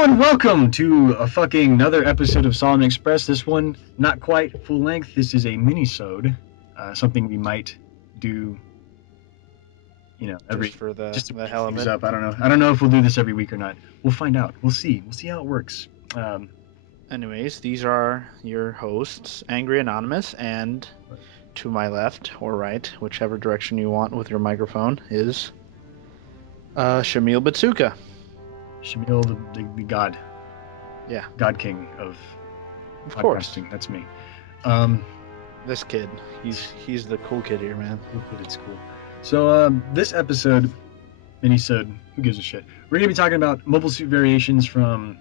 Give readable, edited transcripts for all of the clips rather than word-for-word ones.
Hello and welcome to a fucking another episode of Solomon Express. This one, not quite full length. This is a minisode. Something we might do, every just for the just to the pick hell of things it. up. I don't know if we'll do this every week or not. We'll find out. We'll see how it works. Anyways, these are your hosts, Angry Anonymous, and to my left or right, whichever direction you want with your microphone, is Shimille Batsuka. Shimille, the god. Yeah. God King of Course. That's me. This kid, he's the cool kid here, man. It's cool. So this episode, minisode, who gives a shit? We're gonna be talking about mobile suit variations from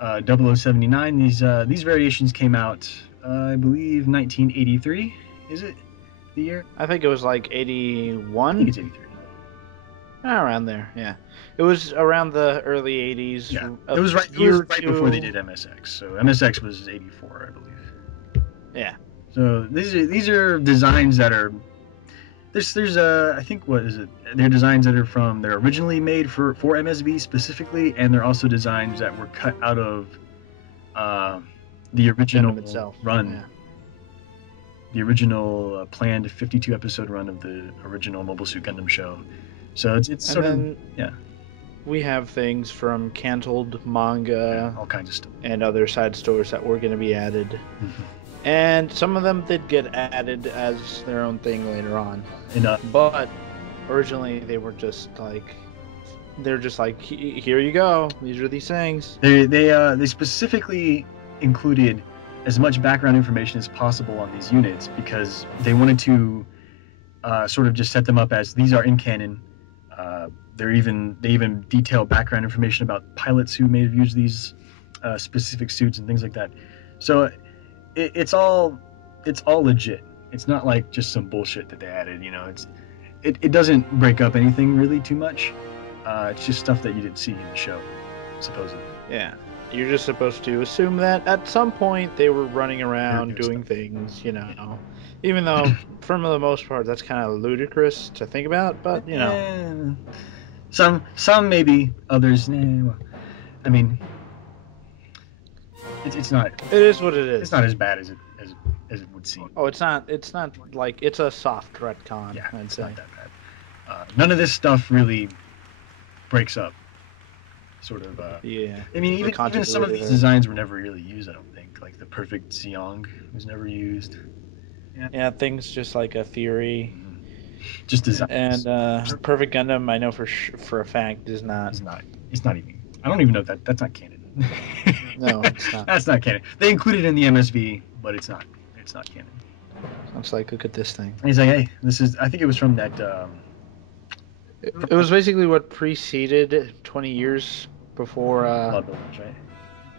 0079. These variations came out, I believe, 1983. Is it the year? I think it was like 81. I think it's 83. Around there, yeah. It was around the early 80s. Yeah, it was right before they did MSX. So MSX was 84, I believe. Yeah. So these are designs that are there's I think what is it? They're designs that are they're originally made for MSV specifically, and they're also designs that were cut out of the original run. Yeah. The original planned 52 episode run of the original Mobile Suit Gundam show. So it's sort of, yeah. We have things from canceled manga, all kinds of stuff, and other side stories that were going to be added. Mm-hmm. And some of them did get added as their own thing later on. But originally they were just like, here you go. These are these things. They specifically included as much background information as possible on these units because they wanted to sort of just set them up as these are in canon. They even detail background information about pilots who may have used these specific suits and things like that. So it's all legit. It's not like just some bullshit that they added. It doesn't break up anything really too much. It's just stuff that you didn't see in the show, supposedly. Yeah. You're just supposed to assume that at some point they were running around doing things, Even though, for the most part, that's kind of ludicrous to think about, but, Some maybe, others, well, I mean, it's not... It is what it is. It's not as bad as it would seem. Oh, it's not like, it's a soft retcon, yeah, I'd say. Not that bad. None of this stuff really breaks up. Sort of, yeah. I mean, even some of these designs were never really used, I don't think. Like the Perfect Xiong was never used. Yeah, things just like a theory. Mm-hmm. Just designs. And Perfect Gundam, I know for a fact, is not. It's not even. I don't even know that's not canon. No, it's not. That's not canon. They include it in the MSV, but it's not. It's not canon. It's like, look at this thing. And he's like, hey, this is. I think it was from that. It was basically what preceded 20 years before Blood Builders, right?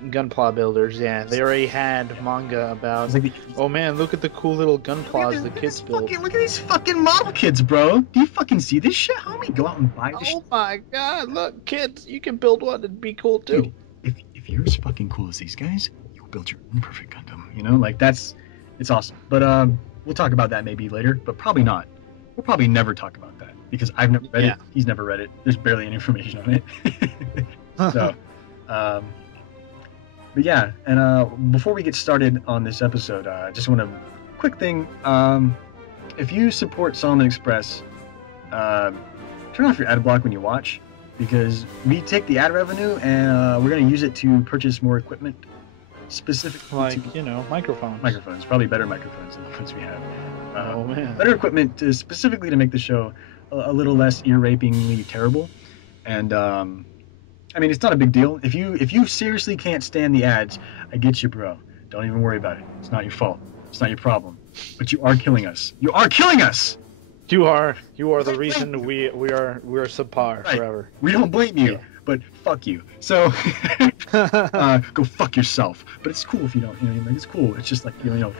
Gunpla Builders, yeah. They already had manga about, oh man, look at the cool little gunplas the kids build. Look at these fucking model kits, bro. Do you fucking see this shit? Homie, go out and buy this shit. Oh my god, look, kids, you can build one and be cool too. Dude, if you're as fucking cool as these guys, you'll build your own Perfect Gundam, it's awesome. But we'll talk about that maybe later, but probably not. We'll probably never talk about that because I've never read it. He's never read it. There's barely any information on it. So, but yeah, and before we get started on this episode, I just want quick thing. If you support Solomon Express, turn off your ad block when you watch, because we take the ad revenue and we're going to use it to purchase more equipment, specifically microphones. Microphones, probably better microphones than the ones we have. Oh man. Better equipment specifically to make the show a little less ear-rapingly terrible, and I mean, it's not a big deal. If you seriously can't stand the ads, I get you, bro. Don't even worry about it. It's not your fault. It's not your problem. But you are killing us. You are killing us. You are the reason we are subpar forever. We don't blame you, but fuck you. So go fuck yourself. But it's cool if you don't. It's cool. It's just like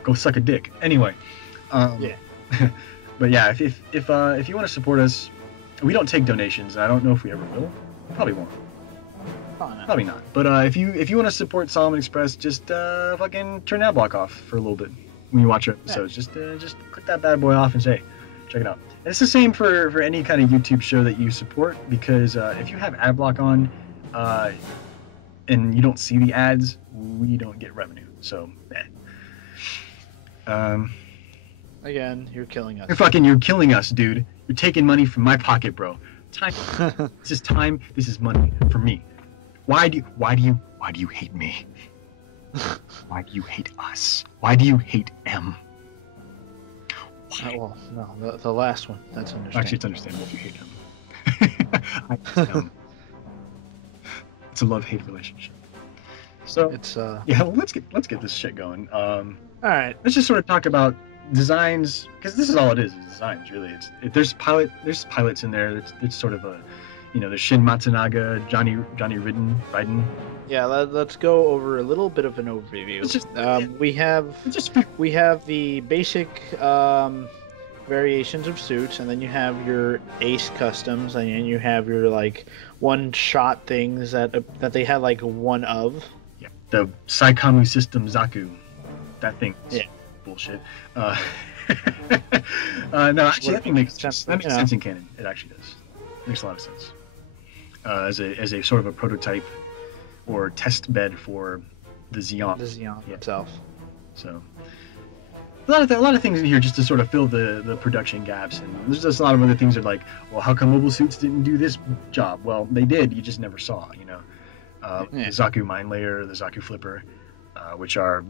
go suck a dick. Anyway. Yeah. But yeah, if you want to support us, we don't take donations. I don't know if we ever will. Probably won't. Probably not. But if you want to support Solomon Express, just fucking turn that block off for a little bit when you watch our episodes. Yeah. Just click that bad boy off and say, check it out. And it's the same for any kind of YouTube show that you support, because if you have ad block on, and you don't see the ads, we don't get revenue. So, Again, you're killing us. you're killing us, dude. You're taking money from my pocket, bro. Time. This is time. This is money for me. Why do you hate me? Why do you hate us? Why do you hate M? Well, no, the last one. That's understandable. Actually, it's understandable if you hate him. I hate him. It's a love-hate relationship. So it's yeah, well, let's get this shit going. All right. Let's just sort of talk about designs, because this is all it is designs, really. There's pilots in there. It's sort of a, there's Shin Matsunaga, Johnny Ryden. Yeah, let's go over a little bit of an overview. We have the basic variations of suits, and then you have your ace customs, and then you have your like one-shot things that they had like one of. Yeah, the Saikamu system Zaku, that thing. Yeah. Bullshit. No, actually, that makes sense in canon. It actually does. It makes a lot of sense. As a sort of a prototype or test bed for the Zeon. The Zeon itself. So a lot of things in here just to sort of fill the production gaps, and there's just a lot of other things that are like, well, how come mobile suits didn't do this job? Well, they did. You just never saw. The Zaku mine layer, the Zaku flipper, which are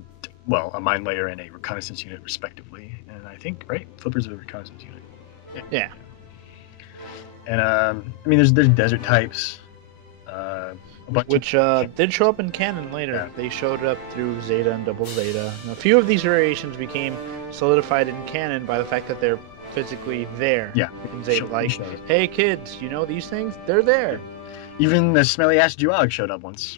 a mine layer and a reconnaissance unit respectively, and I think flipper's a reconnaissance unit. Yeah. And there's desert types, which did show up in canon later. Yeah. They showed up through Zeta and Double Zeta. And a few of these variations became solidified in canon by the fact that they're physically there. Yeah. In Zeta, hey kids, you know these things? They're there. Even the smelly ass Juag showed up once.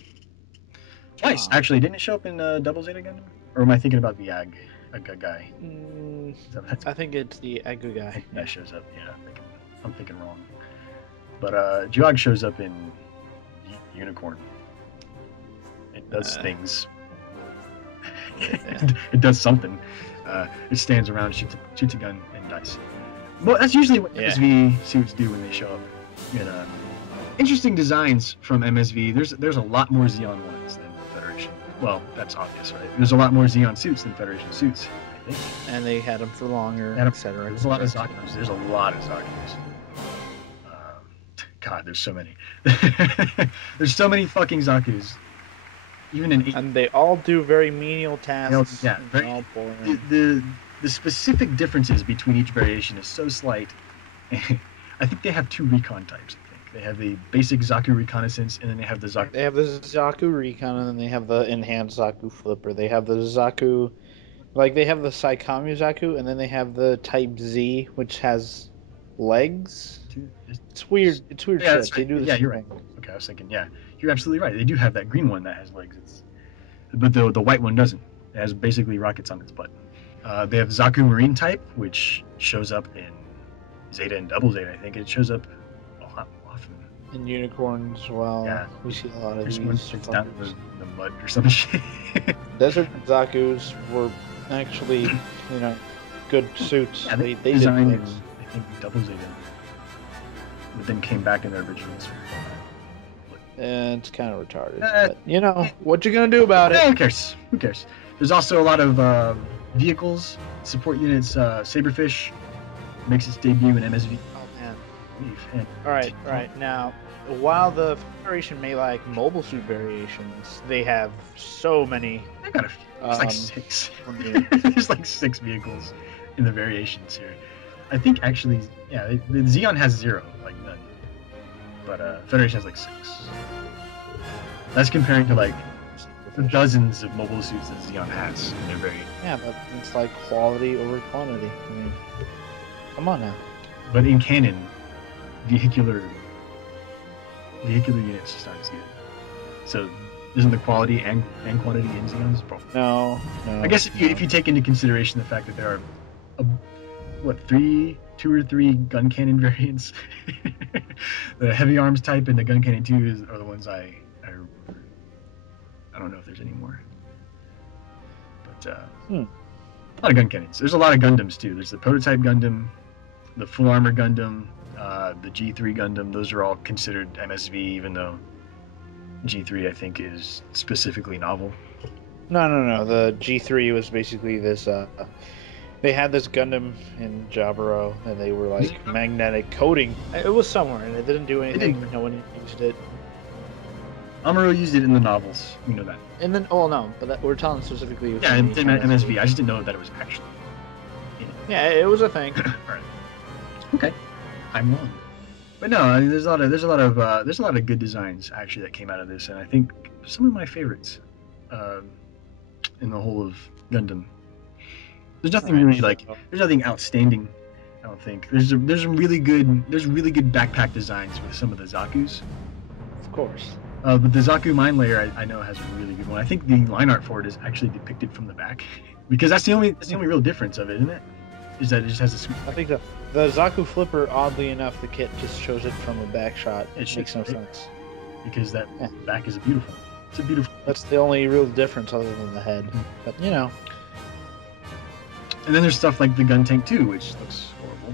Twice, actually. Didn't it show up in Double Zeta Gundam? Or am I thinking about the Ag guy? I think it's the Agu guy. That shows up. Yeah, I'm thinking wrong. But Juag shows up in Unicorn. It does things. It does something. It stands around, shoots a gun, and dies. Well, that's usually what MSV suits do when they show up. Interesting designs from MSV. There's a lot more Zeon ones than Federation. Well, that's obvious, right? There's a lot more Zeon suits than Federation suits, I think. And they had them for longer, etc. There's a lot of Zakus. There's a lot of Zakus. God, there's so many. There's so many fucking Zakus. Even in and they all do very menial tasks. Yeah, all boring. The specific differences between each variation is so slight. I think they have two recon types. I think they have the basic Zaku reconnaissance, and then they have the Zaku. They have the Zaku recon, and then they have the enhanced Zaku flipper. They have the Zaku, they have the Saikamu Zaku, and then they have the Type Z, which has legs. It's weird. It's weird shit. They do this. Yeah, you're right. Okay, I was thinking. Yeah, you're absolutely right. They do have that green one that has legs. But the white one doesn't. It has basically rockets on its butt. They have Zaku Marine type, which shows up in Zeta and Double Zeta. I think it shows up a lot often. In Unicorn as well. Yeah, we see a lot of these. It's down in the mud or some shit. Desert Zakus were actually, good suits. Yeah, they designed in, I think, Double Zeta. But then came back in their originals. It's kind of retarded. But, what you gonna do about it? Who cares? Who cares? There's also a lot of vehicles, support units. Saberfish makes its debut in MSV. Oh, man. All right. Now, while the Federation may like mobile suit variations, they have so many. They got a few. There's like 6. There's like 6 vehicles in the variations here. I think actually, the Zeon has 0, like none. But Federation has like 6. That's comparing to like the dozens of mobile suits that Zeon has in their variant. Yeah, but it's like quality over quantity. I mean, come on now. But in canon, vehicular units just aren't as good. So isn't the quality and quantity in Zeon's problem? No. I guess if you take into consideration the fact that there are 2 or 3 gun cannon variants. The heavy arms type and the gun cannon 2 are the ones I don't know if there's any more. But a lot of gun cannons. There's a lot of Gundams too. There's the prototype Gundam, the full armor Gundam, the G3 Gundam. Those are all considered MSV, even though G3, I think, is specifically novel. No. The G3 was basically this. They had this Gundam in Jaburo, and they were like magnetic coating. It was somewhere, and it didn't do anything. No one used it. Amuro used it in the novels. We know that. And then, oh no, but we're telling specifically. Yeah, in MSV. I just didn't know that it was actually. Yeah, it was a thing. All right. Okay, I'm wrong. But no, I mean, there's a lot of good designs actually that came out of this, and I think some of my favorites in the whole of Gundam. There's nothing really there's nothing outstanding. I don't think there's really good backpack designs with some of the Zaku's. Of course. But the Zaku Mine Layer I know has a really good one. I think the line art for it is actually depicted from the back, because that's the only real difference of it, isn't it? Is that it just has a sweet... I think the Zaku Flipper, oddly enough, the kit just shows it from a back shot. It makes no sense. Because that back is beautiful. It's a beautiful... That's the only real difference other than the head. Mm-hmm. But, you know. And then there's stuff like the Gun Tank 2, which looks horrible.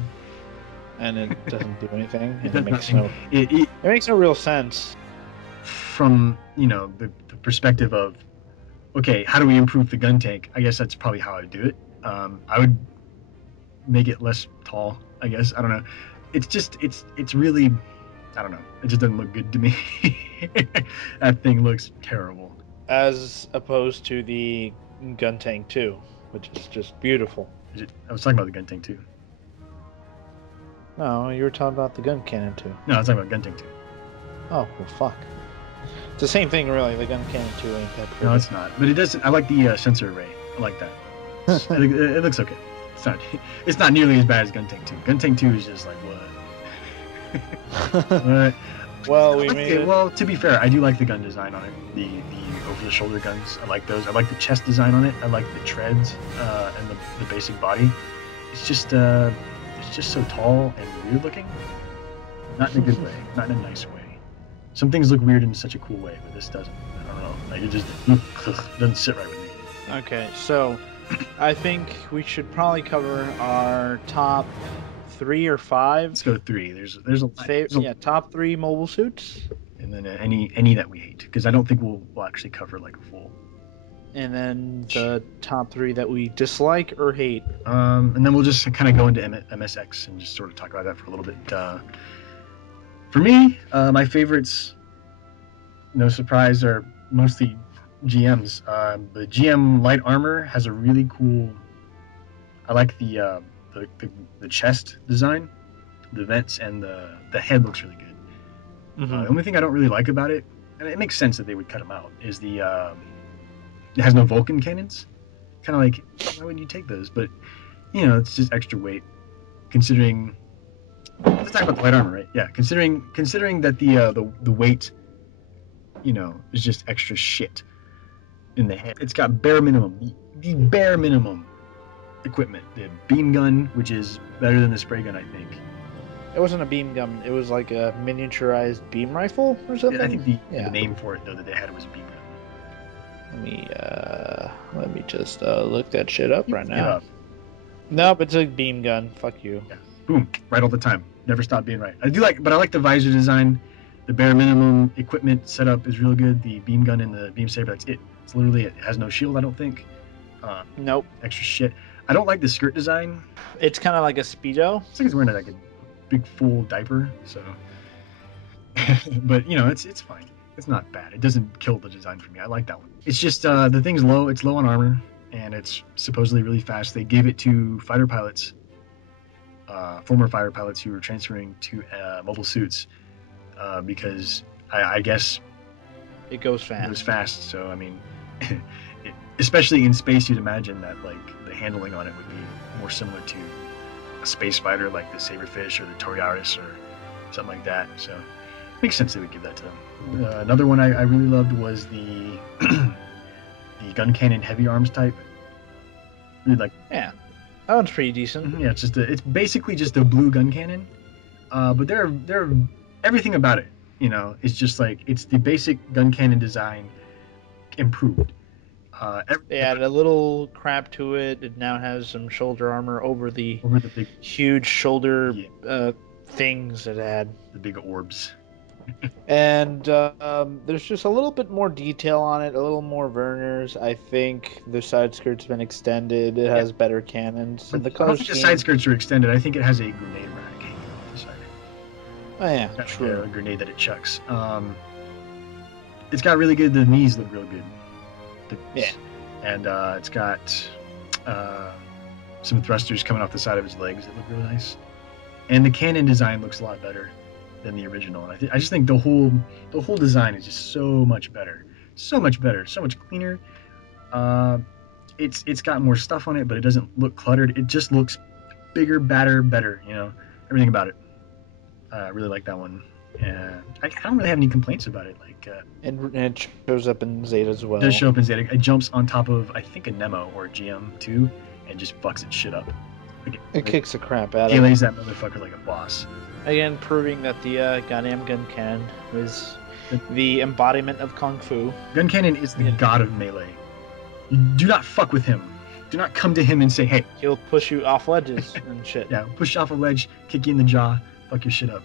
And it doesn't do anything. It makes no real sense. From, the perspective of, okay, how do we improve the gun tank? I guess that's probably how I would do it. I would make it less tall, I guess. I don't know. It's just, it's really, I don't know. It just doesn't look good to me. That thing looks terrible. As opposed to the Gun Tank 2, which is just beautiful. I was talking about the Gun Tank 2. No, you were talking about the Gun Cannon 2. No, I was talking about Gun Tank 2. Oh, well, fuck. It's the same thing, really. The Gun Cannon 2 ain't that pretty. No, it's not. But it does. I like the sensor array. I like that. It looks okay. It's not nearly as bad as Gun Tank 2. Gun Tank 2 is just like, what? Well, we made it. Well, to be fair, I do like the gun design on it. The over-the-shoulder guns. I like those. I like the chest design on it. I like the treads and the basic body. It's just so tall and weird looking. Not in a good way. Not in a nice way. Some things look weird in such a cool way, but this doesn't. I don't know. Like, it just doesn't sit right with me. Okay, so I think we should probably cover our top 3 or 5. Let's go 3. There's a top 3 mobile suits. And then any that we hate, because I don't think we'll actually cover like a full. And then the top 3 that we dislike or hate. And then we'll just kind of go into MSX and just sort of talk about that for a little bit. For me, my favorites, no surprise, are mostly GMs. The GM light armor has a really cool. I like the chest design, the vents, and the head looks really good. Mm-hmm. The only thing I don't really like about it, and it makes sense that they would cut them out, is it has no Vulcan cannons. Kind of like, why wouldn't you take those? But it's just extra weight, considering. Let's talk about the light armor, right? Yeah, considering that the weight, is just extra shit in the head. It's got the bare minimum equipment. The beam gun, which is better than the spray gun, I think. It wasn't a beam gun. It was like a miniaturized beam rifle or something. I think the name for it though that they had was a beam gun. Let me just look that shit up right now. Nope, it's a beam gun. Fuck you. Yeah. Boom, right all the time. Never stop being right. I like the visor design. The bare minimum equipment setup is real good. The beam gun and the beam saber, that's it. It's literally it. It has no shield, I don't think. Nope. Extra shit. I don't like the skirt design. It's kind of like a Speedo. It's like it's wearing like a big full diaper, so. But it's fine. It's not bad. It doesn't kill the design for me. I like that one. It's just the thing's low. It's low on armor, and it's supposedly really fast. They gave it to fighter pilots. Former fighter pilots who were transferring to mobile suits because I guess it goes fast. It goes fast, so I mean, especially in space, you'd imagine that like the handling on it would be more similar to a space fighter like the Saberfish or the Toriaris or something like that. So it makes sense they would give that to them. Another one I really loved was the the gun cannon heavy arms type. Really like. Yeah. That one's pretty decent. Yeah, it's basically just a blue gun cannon, but they're everything about it, it's just like it's the basic gun cannon design improved. They added a little crap to it. It now has some shoulder armor over the big huge shoulder things it had. The big orbs. And there's just a little bit more detail on it, a little more Werners. I think the side skirt's been extended. It Yeah. has better cannons, and the I color don't think the side scheme. skirts are extended. I think it has a grenade rack hanging off the side. Oh yeah, Got true. a grenade that it chucks. It's got really good. The knees look real good. Yeah. And it's got some thrusters coming off the side of his legs that look really nice. And the cannon design looks a lot better than the original. And I just think the whole design is just so much better, so much cleaner. Uh, it's got more stuff on it, but it doesn't look cluttered. It just looks bigger, badder, better. You know, everything about it. I really like that one. I don't really have any complaints about it. Like, And it shows up in Zeta as well. it does show up in Zeta. It jumps on top of, I think, a Nemo or a GM2 and just fucks its shit up. Like, It kicks the crap out he of it. lays that motherfucker like a boss. Again, proving that the Gundam gun cannon is the embodiment of Kung Fu. Gun Cannon is the god of melee. You do not fuck with him. Do not come to him and say, hey. He'll push you off ledges and shit. Yeah, push you off a ledge, kick you in the jaw, fuck your shit up.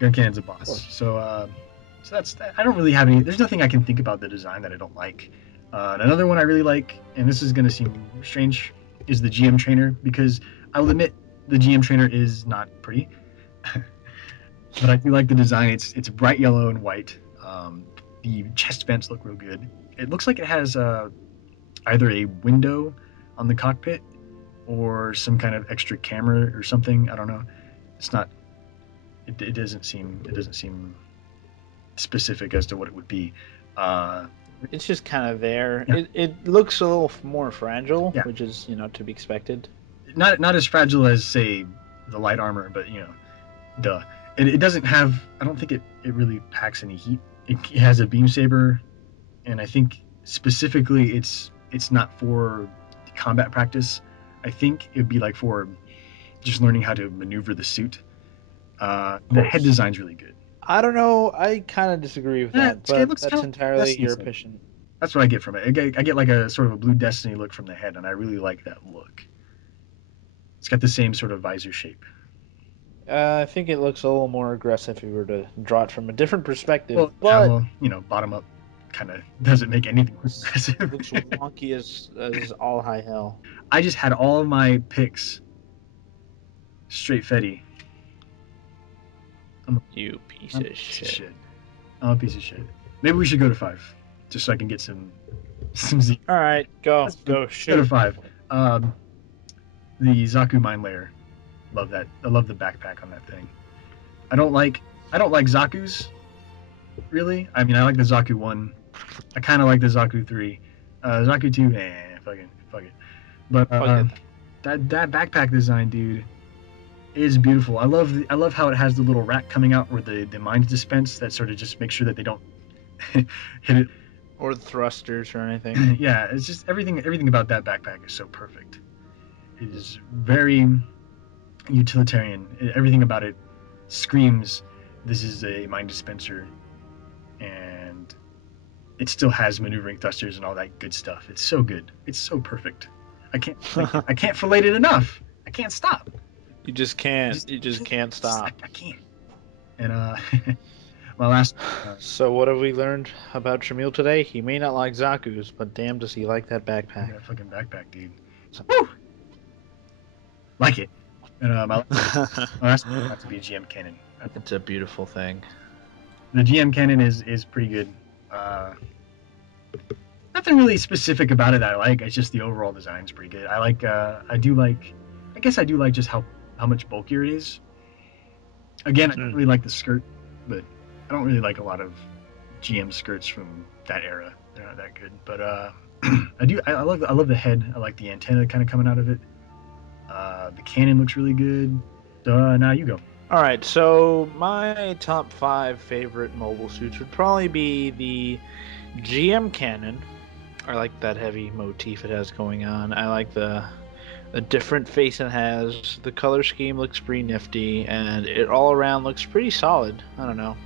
Gun Cannon's a boss. So that's I don't really have any. There's nothing I can think about the design that I don't like. Another one I really like, and this is gonna seem strange, is the GM trainer, because I will admit the GM trainer is not pretty, but I do like the design. It's bright yellow and white. The chest vents look real good. It looks like it has either a window on the cockpit or some kind of extra camera or something. I don't know. It's not. It doesn't seem specific as to what it would be. It's just kind of there. Yeah. It looks a little more fragile, Yeah. which is, to be expected. Not as fragile as, say, the light armor, but duh. It doesn't have. I don't think it really packs any heat. It has a beam saber, and I think specifically it's not for combat practice. I think it would be like for just learning how to maneuver the suit. The head design's really good. I don't know. I kind of disagree with that, but looks that's kinda entirely Destiny your set. opinion. That's what I get from it. I get like a sort of a blue Destiny look from the head, and I really like that look. It's got the same sort of visor shape. I think it looks a little more aggressive if we were to draw it from a different perspective. Well, but bottom up kind of doesn't make anything aggressive. it looks wonky as all high hell. I just had all of my picks straight Fetty. You piece of shit. I'm a piece of shit. Maybe we should go to 5, just so I can get some Z. All right, go Let's go to shoot. 5. The Zaku Mine Layer. Love that. I love the backpack on that thing. I don't like Zaku's, really. I mean, I like the Zaku 1. I kind of like the Zaku 3. Zaku 2, fuck it. But that backpack design, dude, is beautiful. I love how it has the little rack coming out where the mines dispense that sort of just make sure that they don't hit it. Or the thrusters or anything. Yeah, it's just everything about that backpack is so perfect. It is very utilitarian. Everything about it screams this is a mine dispenser, and it still has maneuvering thrusters and all that good stuff. It's so good. It's so perfect. I can't fillet it enough. I can't stop. You just can't. You just can't stop. I can't. And my last. So what have we learned about Shimille today? He may not like Zaku's, but damn, does he like that backpack? That fucking backpack, dude. Woo! Like it. And my last one has to be a GM cannon. It's a beautiful thing. The GM cannon is pretty good. Nothing really specific about it that I like. It's just the overall design's pretty good. I guess I do like just how much bulkier it is. Again, I don't really like the skirt, but I don't really like a lot of GM skirts from that era. They're not that good. But I love the head. I like the antenna kind of coming out of it. The cannon looks really good. Now you go. All right, so my top 5 favorite mobile suits would probably be the GM cannon. I like that heavy motif it has going on. I like the different face it has. The color scheme looks pretty nifty, and it all around looks pretty solid. I don't know.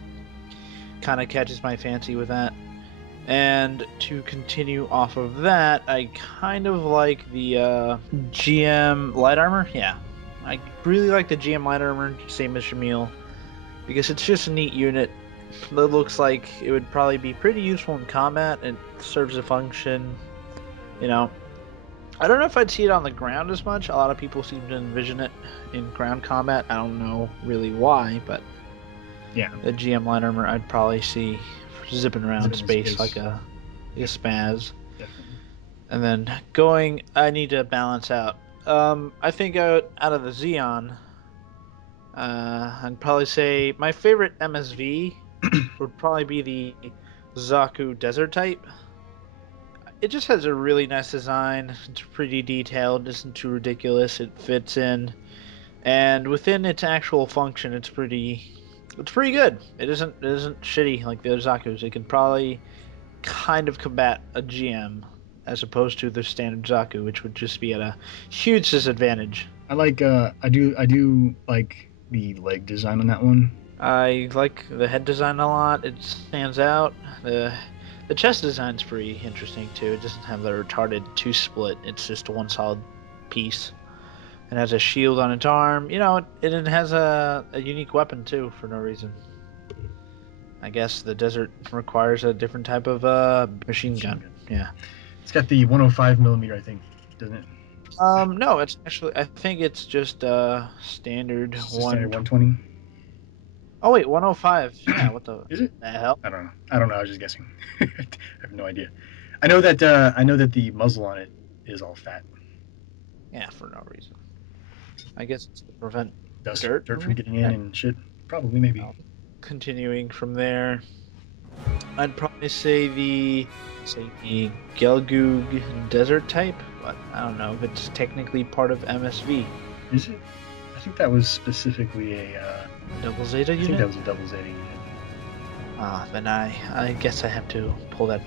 Kind of catches my fancy with that. And to continue off of that, I kind of like the GM light armor. Yeah, I really like the GM light armor, same as Shimille, because it's just a neat unit. that looks like it would probably be pretty useful in combat. It serves a function, you know. I don't know if I'd see it on the ground as much. A lot of people seem to envision it in ground combat. I don't know really why, but Yeah. the GM line armor I'd probably see zipping around Zipping in space space. like a spaz. Definitely. And then I need to balance out. I think out of the Xeon, I'd probably say my favorite MSV would probably be the Zaku Desert type. It just has a really nice design. It's pretty detailed, isn't too ridiculous. It fits in, and within its actual function, it's pretty good. It isn't shitty like the other Zaku's. It can probably kind of combat a GM as opposed to the standard Zaku, which would just be at a huge disadvantage. I like I do like the leg design on that one. I like the head design a lot. It stands out. The chest design's pretty interesting too. It doesn't have the retarded two split. It's just one solid piece. It has a shield on its arm. It has a unique weapon too for no reason. I guess the desert requires a different type of machine gun. Yeah. It's got the 105 millimeter, I think, doesn't it? No, it's actually. I think it's just standard It's one. standard 120. Oh wait, 105. Yeah, what the? Is it? The hell? I don't know. I was just guessing. I have no idea. I know that the muzzle on it is all fat. Yeah, for no reason. I guess it's to prevent Dirt dirt from getting in and shit. Probably, maybe. Continuing from there, I'd probably say the Gelgoog Desert type, but I don't know if it's technically part of MSV. Is it? I think that was specifically a Double Zeta unit? I think that was a double Zeta unit. Then I guess I have to pull that.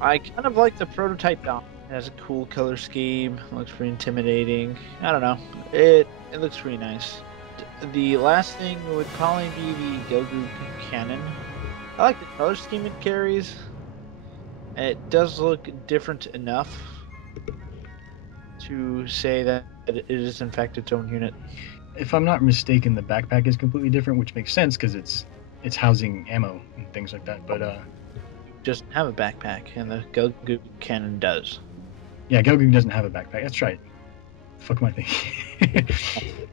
I kind of like the prototype down. It has a cool color scheme. Looks pretty intimidating. I don't know. It looks pretty nice. The last thing would probably be the Gelgoog cannon. I like the color scheme it carries. It does look different enough to say that it is in fact its own unit. If I'm not mistaken, the backpack is completely different, which makes sense because it's housing ammo and things like that. But doesn't have a backpack, and the Gelgoog cannon does. Yeah, Gelgoog doesn't have a backpack. That's right. Fuck my thing.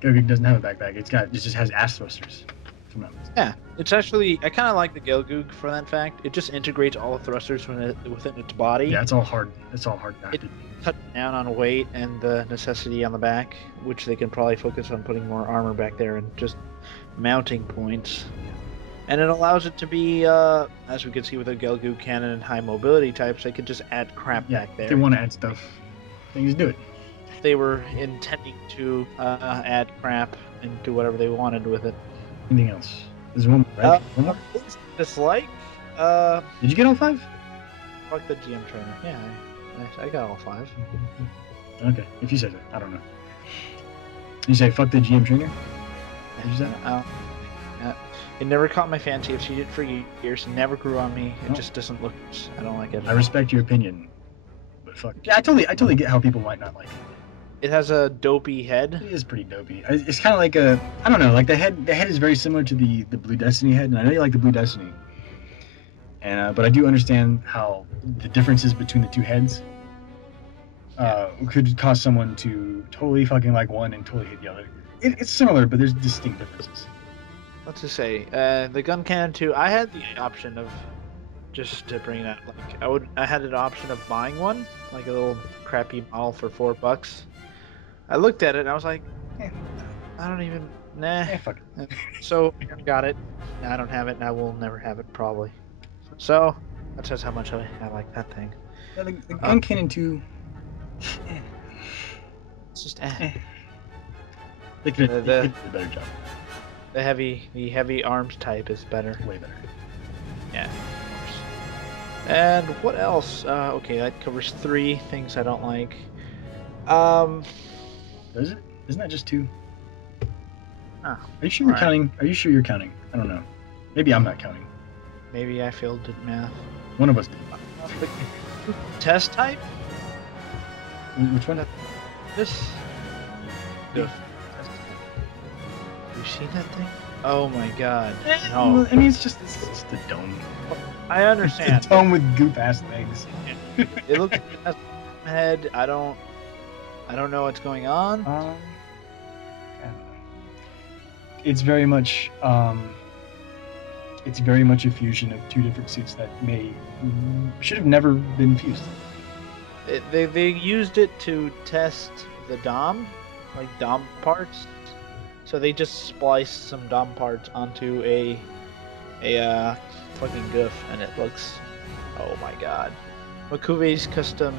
Gelgoog doesn't have a backpack. It just has ass thrusters. Yeah, it's actually, I kind of like the Gelgoog for that fact. It just integrates all the thrusters within its body. Yeah, it's all hard. It's all hard It cuts down on weight and the necessity on the back, which they can probably focus on putting more armor back there and just mounting points. And it allows it to be, as we can see with the Gelgoog cannon and high mobility types, they could just add crap back there. If they want to add stuff, they can just do it. They were intending to add crap and do whatever they wanted with it. Anything else? There's one more, right? One more? Dislike? Did you get all 5? Fuck the GM trainer. Yeah, I got all 5. Okay, if you say that. I don't know. You say fuck the GM trainer? Did you say that? It never caught my fancy. I've seen it for years. It never grew on me. It just doesn't look. I don't like it. I respect your opinion, but fuck. Yeah, I totally get how people might not like it. It has a dopey head. It is pretty dopey. It's kind of like I don't know, like the head is very similar to the Blue Destiny head, and I know you like the Blue Destiny. And but I do understand how the differences between the two heads could cause someone to totally fucking like one and totally hate the other. It's similar, but there's distinct differences. What's to say? The gun cannon too. I had the option of just to bring that. Like I had an option of buying one, like a little crappy model for $4. I looked at it and I was like, I don't even. Nah. Fuck it. So I got it. I don't have it, and I will never have it probably. So that says how much I like that thing. Yeah, the gun cannon too. It's just They could do a better job. The heavy arms type is better. Way better. Yeah, of course. And what else? Okay, that covers 3 things I don't like. Does it? Isn't that just 2? Ah, Are you sure you're counting? Are you sure you're counting? I don't know. Maybe I'm not counting. Maybe I failed at math. One of us did. Test type? Which one? This. You seen that thing? Oh my god. Well, No. I mean, it's just the dome. I understand. It's a dome with goop ass legs. It looks like it has a head. I don't know what's going on. I don't know. It's very much a fusion of two different suits that should have never been fused. They used it to test the DOM, like DOM parts. So they just spliced some DOM parts onto a fucking goof, and it looks, oh my god, Makuve's custom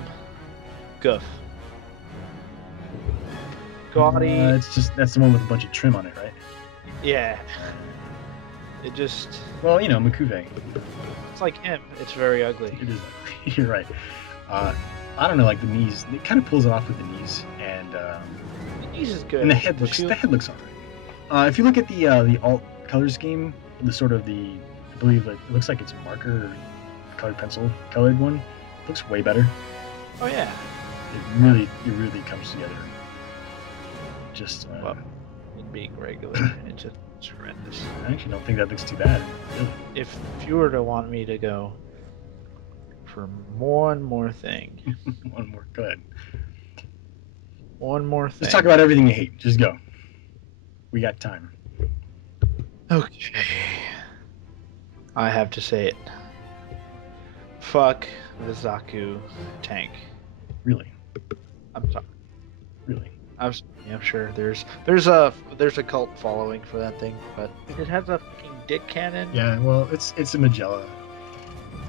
goof. Gaudy. That's the one with a bunch of trim on it, right? Yeah. It just. Well, you know, Makuve. It's like him. It's very ugly. It is ugly. You're right. I don't know, like the knees. It kind of pulls it off with the knees, and The knees is good. and the head looks alright. If you look at the alt color scheme, I believe it looks like it's marker or colored pencil colored one. It looks way better. Oh yeah. It really comes together. Just Well, it being regular, it's just horrendous. I actually don't think that looks too bad. Really. If you were to want me to go for one more thing. One more. Go ahead. One more thing. Let's talk about everything you hate. Just go. We got time. Okay. I have to say it. Fuck the Zaku tank. Really? I'm sorry. Really? I'm sure there's a cult following for that thing, but it has a fucking dick cannon. Yeah. Well, it's a Magella.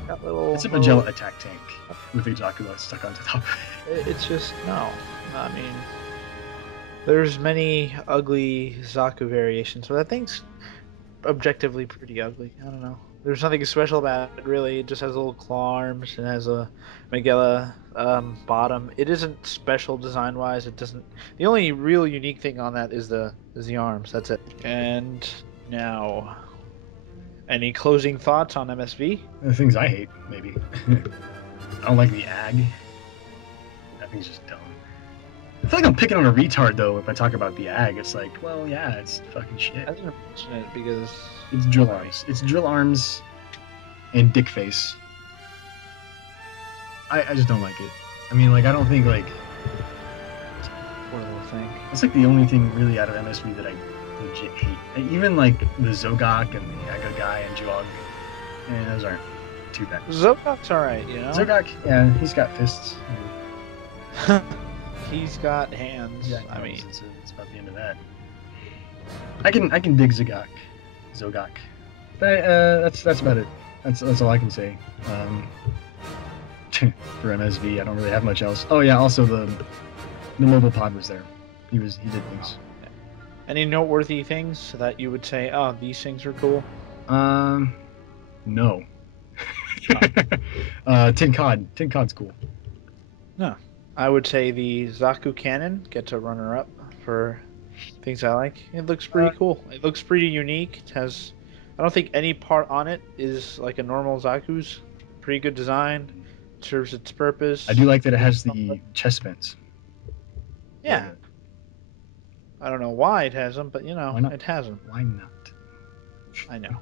That little. It's a Magella attack tank with a Dracula stuck on top. It's just no. I mean, there's many ugly Zaku variations, but that thing's objectively pretty ugly. I don't know. There's nothing special about it, really. It just has little claw arms and has a Magella bottom. It isn't special design-wise. It doesn't. The only real unique thing on that is the arms. That's it. And now, any closing thoughts on MSV? The things I hate, maybe. I don't like the ag. That thing's just dumb. I feel like I'm picking on a retard though if I talk about the ag. It's like, well, yeah, it's fucking shit. I didn't mention it because It's drill arms. It's drill arms and dick face. I just don't like it. I mean, like, I don't think, like, poor little thing. it's like the only thing really out of MSV that I legit hate. Even, like, the Zogak and the Aga guy and Juog, those aren't too bad. Zogak's alright, you know? Zogak, yeah, he's got fists. He's got hands. Yeah, I mean, it's about the end of that. I can dig Zogak, but that's about it. That's all I can say. For MSV, I don't really have much else. Oh yeah, also the mobile pod was there. He did things. any noteworthy things that you would say, oh, these things are cool? No. Tin Cod's cool. No. I would say the Zaku cannon gets a runner-up for things I like. It looks pretty cool. It looks pretty unique. It has, I don't think any part on it is like a normal Zaku's. Pretty good design. Serves its purpose. I do like that it has the chest vents. Yeah. I don't know why it has them, but you know, it has them. Why not? I know.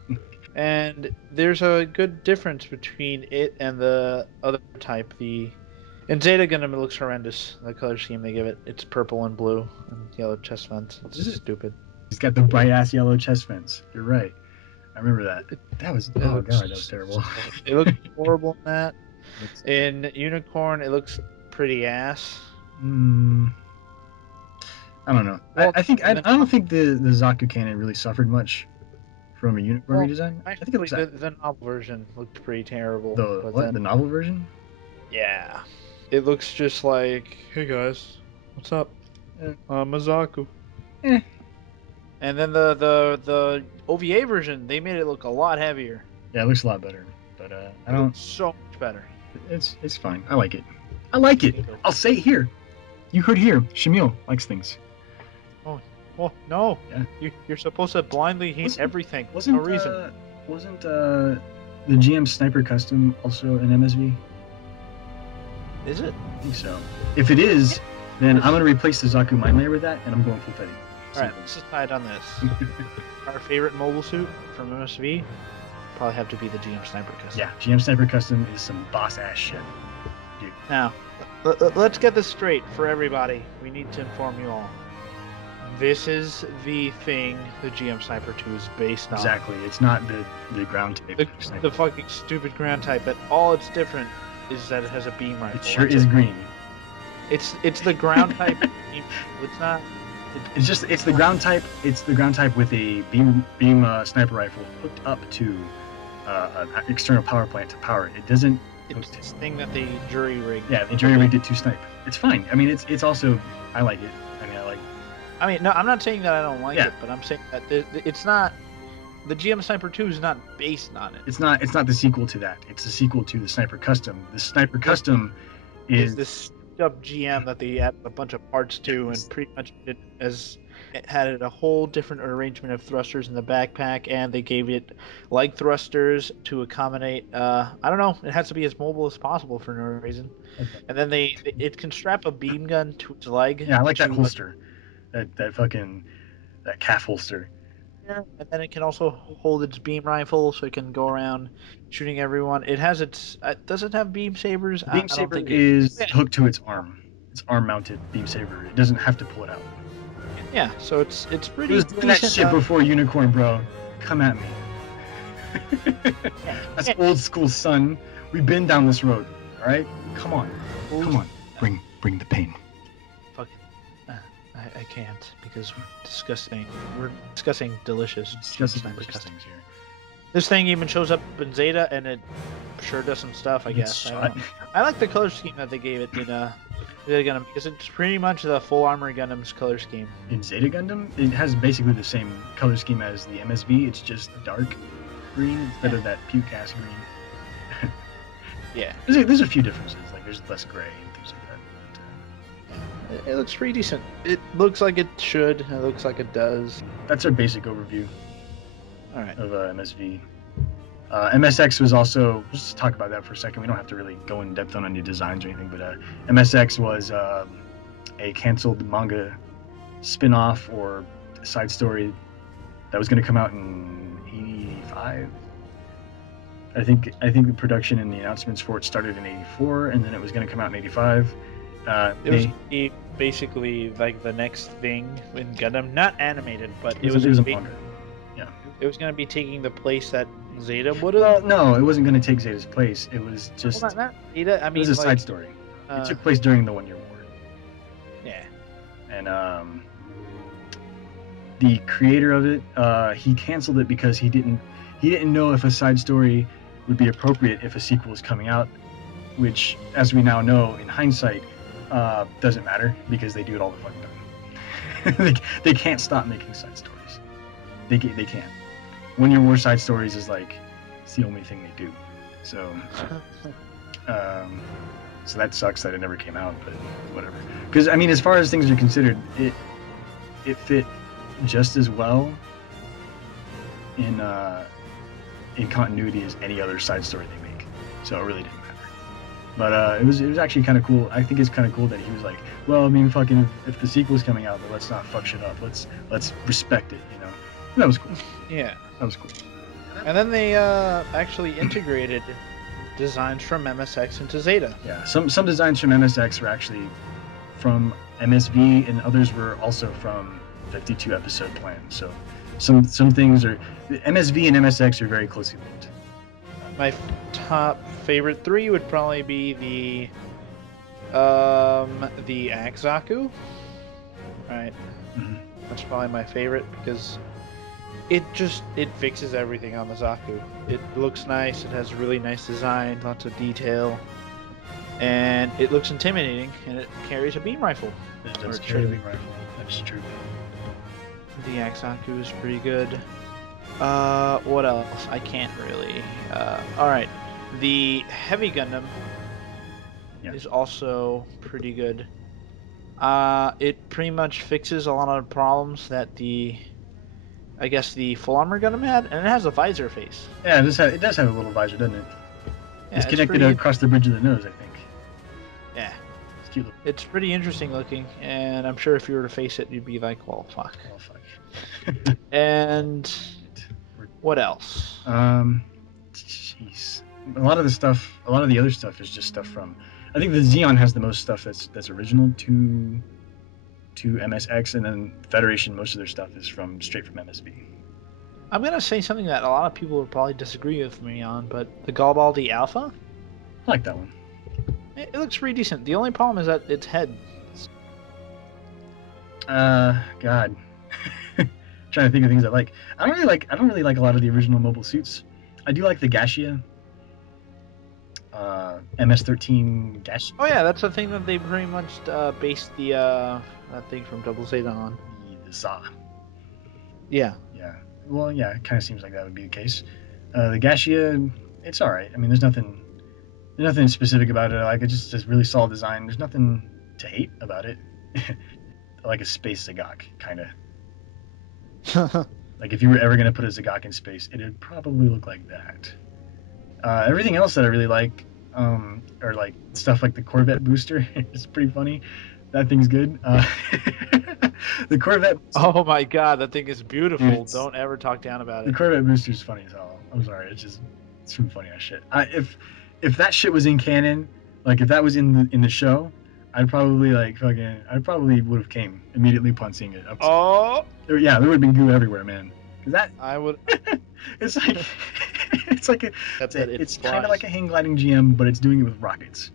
And there's a good difference between it and the other type. In Zeta Gundam, it looks horrendous. The color scheme they give it. It's purple and blue and yellow chest vents. It's just stupid. He's got the bright ass yellow chest vents. You're right. I remember that. That was god, that was terrible. It looks horrible in that. In Unicorn, it looks pretty ass. I don't know. Well, I don't think the Zaku cannon really suffered much from a Unicorn redesign. I think it looks the novel version looked pretty terrible. The novel version? Yeah. It looks just like, hey guys, what's up? I'm a Zaku. And then the OVA version, they made it look a lot heavier. Yeah, it looks a lot better. But I don't. So much better. It's fine. I like it. I'll say it here. You heard here. Shimille likes things. Oh no! Yeah. You're supposed to blindly hate everything. Wasn't no reason. Wasn't the GM Sniper Custom also an MSV? Is it? I think so. If it is, then I'm gonna replace the Zaku Mind Layer with that, and I'm going full Fetty. Alright, let's decide on this. Our favorite mobile suit from MSV probably have to be the GM Sniper Custom. Yeah, GM Sniper Custom is some boss-ass shit. Dude. Now, let's get this straight for everybody. We need to inform you all. This is the thing the GM Sniper 2 is based on. Exactly. It's not the ground type. The fucking stupid ground type, but all it's different is that it has a beam rifle. It sure is green. It's the ground type. It's not. It's the ground type. It's the ground type with a beam sniper rifle hooked up to an external power plant to power it. It doesn't. It's this thing that they jury rigged. Yeah, they jury rigged it to snipe. It's fine. I mean, it's also I like it. I mean, no, I'm not saying that I don't like it, but I'm saying that it's not. The GM Sniper 2 is not based on it. It's not the sequel to that. It's the sequel to the Sniper Custom. The Sniper Custom is this up GM that they added a bunch of parts to, and pretty much it had a whole different arrangement of thrusters in the backpack, and they gave it leg thrusters to accommodate. I don't know. It has to be as mobile as possible for no reason. Okay. And then it can strap a beam gun to its leg. Yeah, I like that holster. That calf holster. Yeah, and then it can also hold its beam rifle, so it can go around shooting everyone. It has its. Does it have beam sabers? Beam saber is hooked to its arm. It's arm-mounted beam saber. It doesn't have to pull it out. Yeah, so it's pretty. It was doing that shit before Unicorn, bro. Come at me. That's old school, son. We've been down this road. All right, come on. Bring the pain. I can't because we're discussing delicious things here. This thing even shows up in Zeta, and it sure does some stuff, I guess. I like the color scheme that they gave it in Zeta Gundam, because it's pretty much the full armor Gundam's color scheme. In Zeta Gundam, it has basically the same color scheme as the MSV. It's just dark green instead of that puke ass green. Yeah. There's a few differences. Like there's less gray and things like that. It looks pretty decent. It looks like it should. It looks like it does. That's our basic overview. All right. Of MSV. MSX was also. Let's talk about that for a second. We don't have to really go in depth on any designs or anything, but MSX was a canceled manga spin-off or side story that was going to come out in '85. I think the production and the announcements for it started in '84, and then it was going to come out in '85. It was basically like the next thing in Gundam, not animated, but it was a manga. Yeah. It was going to be taking the place that Zeta would have. No, it wasn't going to take Zeta's place. It was just. Well, not Zeta. I mean, it was a side story. It took place during the 1 Year War. Yeah. And the creator of it, he canceled it because he didn't know if a side story would be appropriate if a sequel was coming out, which, as we now know, in hindsight. Doesn't matter because they do it all the fucking time. they can't stop making side stories. They can't. 1 Year War side stories is like it's the only thing they do. So so that sucks that it never came out, but whatever. Because I mean, as far as things are considered, it fit just as well in continuity as any other side story they make. So it really didn't. But it was actually kind of cool. I think it's kind of cool that he was like, well, I mean, fucking, if the sequel's coming out, then let's not fuck shit up. Let's respect it, you know. And that was cool. Yeah. That was cool. And then they actually integrated designs from MSX into Zeta. Yeah. Some designs from MSX were actually from MSV, and others were also from 52 episode plan. So some things are MSV and MSX are very closely linked. My top favorite three would probably be the Akzaku. Right. Mm-hmm. That's probably my favorite because it fixes everything on the Zaku. It looks nice, it has really nice design, lots of detail, and it looks intimidating, and it carries a beam rifle. It does carry a beam rifle, that's true. The Akzaku is pretty good. What else? I can't really. Alright. The Heavy Gundam is also pretty good. It pretty much fixes a lot of the problems that the full armor Gundam had, and it has a visor face. Yeah, it does have a little visor, doesn't it? Yeah, it's connected across the bridge of the nose, I think. Yeah. It's cute. It's pretty interesting looking, and I'm sure if you were to face it, you'd be like, well, fuck. Oh, fuck. And what else? Jeez. A lot of the other stuff is just stuff from. I think the Xeon has the most stuff that's original to MSX, and then Federation, most of their stuff is straight from MSV. I'm gonna say something that a lot of people would probably disagree with me on, but the Garibaldi Alpha, I like that one. it looks pretty decent. The only problem is that its head. God. Trying to think of things I like. I don't really like a lot of the original mobile suits. I do like the Gashia. MS-13 Gash. Oh yeah, that's the thing that they pretty much based the that thing from Double Zeta on. The ZA. Yeah. Yeah. Well, yeah, it kind of seems like that would be the case. The Gashia, it's all right. I mean, there's nothing specific about it. Like, it's just really solid design. There's nothing to hate about it. Like a space Zagok, kind of. Like, if you were ever going to put a Zagok in space, it'd probably look like that. Everything else that I really like, or like stuff like the Corvette booster, it's pretty funny. That thing's good. The Corvette. Oh my god, that thing is beautiful. Don't ever talk down about it. The Corvette booster's funny as hell. I'm sorry, it's some funny ass shit. If that shit was in canon, like if that was in the show, I probably would have came immediately upon seeing it. Oh. Yeah, there would have been goo everywhere, man. Cause that I would. It's like it's kind of like a hang gliding GM, but it's doing it with rockets.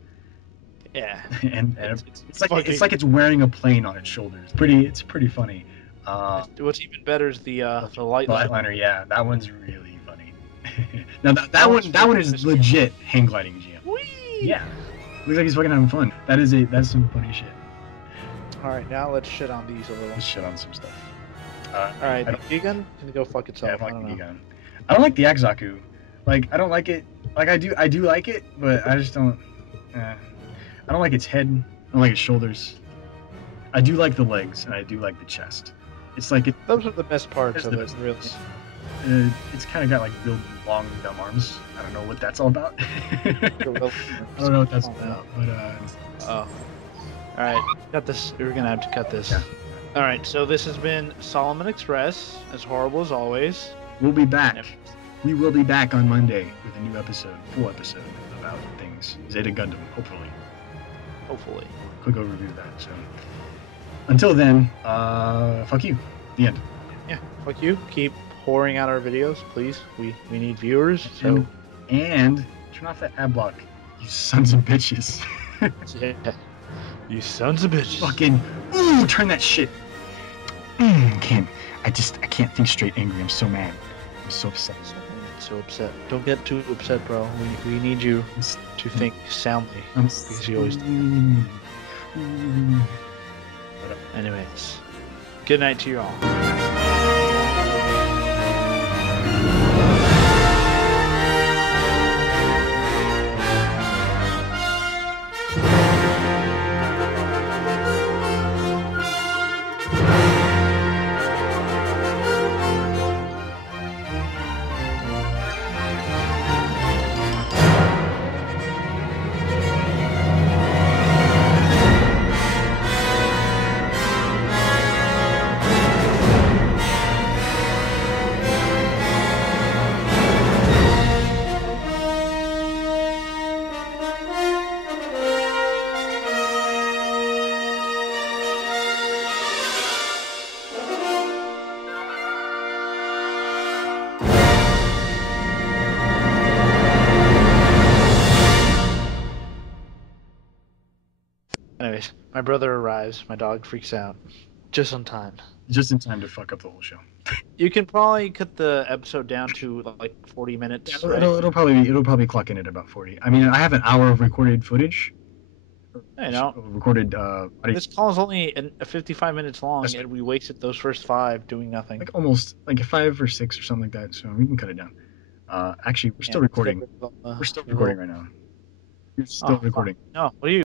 Yeah. and it's like it's wearing a plane on its shoulders. It's pretty funny. What's even better is the lightliner. Yeah, that one's really funny. Now that one is legit hang gliding GM. Whee! Yeah, looks like he's fucking having fun. That's some funny shit. All right, now let's shit on these a little. Let's shit on some stuff. All right, the Gigan can go fuck itself. Yeah, I don't like the Gigan. I don't like the Axaku. Like, I don't like it. Like, I do like it, but I just don't. I don't like its head. I don't like its shoulders. I do like the legs, and I do like the chest. It's like those are the best parts of it, really. It's kind of got like real long, dumb arms. I don't know what that's all about. I don't know what that's all about, but Oh. All right, cut this. We're gonna have to cut this. Yeah. All right, so this has been Solomon Express, as horrible as always. We'll be back. We will be back on Monday with a new full episode about things. Zeta Gundam, hopefully. Hopefully. Quick overview of that. So, until then, fuck you. The end. Yeah, fuck you. Keep pouring out our videos, please. We need viewers. So and turn off that ad block, you sons of bitches. Yeah. You sons of bitches. Fucking turn that shit. Can't. I can't think straight. Angry. I'm so mad. I'm so upset. So upset. Don't get too upset, bro. We need you to think soundly. Because you always do. Anyways, good night to you all. Anyways, my brother arrives. My dog freaks out. Just on time. Just in time to fuck up the whole show. You can probably cut the episode down to like 40 minutes. Yeah, right? it'll probably clock in at about 40. I mean, I have an hour of recorded footage. I know. Recorded. This call is only 55 minutes long, and we wasted those first 5 doing nothing. Like almost like 5 or 6 or something like that. So we can cut it down. Actually, we're still recording. We're still recording right now. You're still recording. No, what are you?